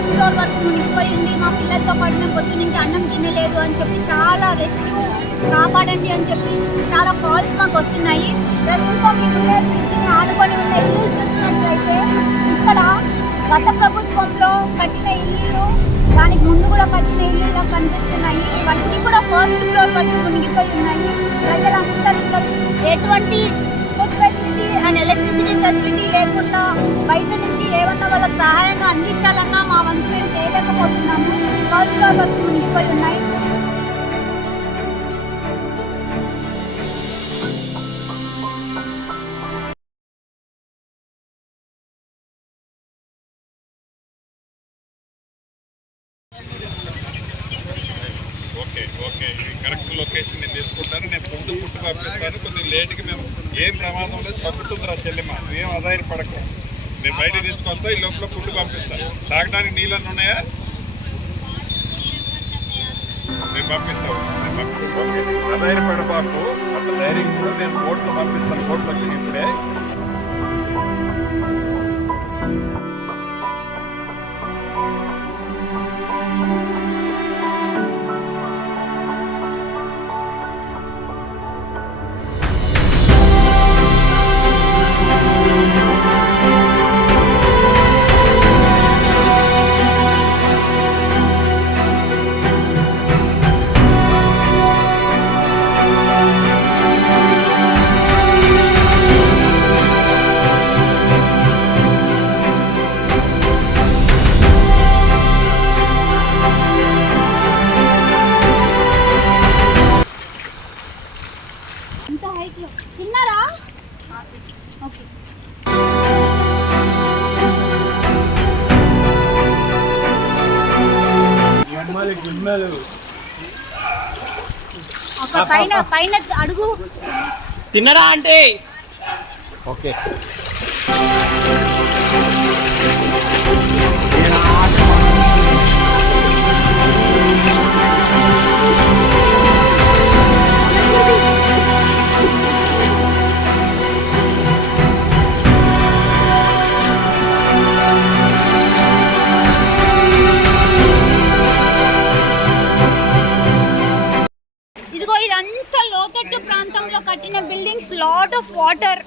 First floor వరకు మునిగిపోయింది, మా పిల్లలతో పాటు మేము పొద్దు నుంచి అన్నం తినలేదు అని చెప్పి చాలా రెస్క్యూ కాపాడండి అని చెప్పి చాలా కాల్స్ మాకు వస్తున్నాయి. ప్రస్తుతం ఈ గుండెల బ్రిడ్జిని ఆనుకొని ఉన్న ఇల్లు చూసినట్లయితే ఇక్కడ గత ప్రభుత్వంలో కట్టిన ఇల్లు, దానికి ముందు కూడా కట్టిన ఇల్లు కనిపిస్తున్నాయి. ఇవన్నీ కూడా ఫస్ట్ ఫ్లోర్ వరకు మునిగిపోయి ఉన్నాయి. ప్రజలందరూ ఎటువంటి food facility and electricity facility లేకుండా బయట నుంచి ఏమన్నా వాళ్ళకి సహాయంగా అందించాలన్నా మా వంతు మేము చేయలేకపోతున్నాము. ఫస్ట్ ఫ్లోర్ వరకు మునిగిపోయి ఉన్నాయి. ఓకే కరెక్ట్ లొకేషన్ నేను తీసుకుంటాను. నేను ఫుడ్ పంపిస్తాను. కొద్దిగా లేట్కి మేము ఏం ప్రమాదం లేదు, పంపుతుందిరా చెల్లెమ్మ, ఏం ఆదాయం పడక. నేను బయట తీసుకొస్తా, ఈ లోపల ఫుడ్ పంపిస్తాను. తాగడానికి నీళ్ళన్నీ ఉన్నాయా? నేను పంపిస్తాను. ఆదాయం పడబాకు, అట్లా ధైర్యం కూడా నేను బోట్లో పంపిస్తాను. బోట్లోకి నింపే తిన్నారా? ఓకే. పైన అడుగు తిన్నరా అంటే ఓకే. ఇదంతా లోతట్టు ప్రాంతంలో కట్టిన బిల్డింగ్స్, లాట్ ఆఫ్ వాటర్.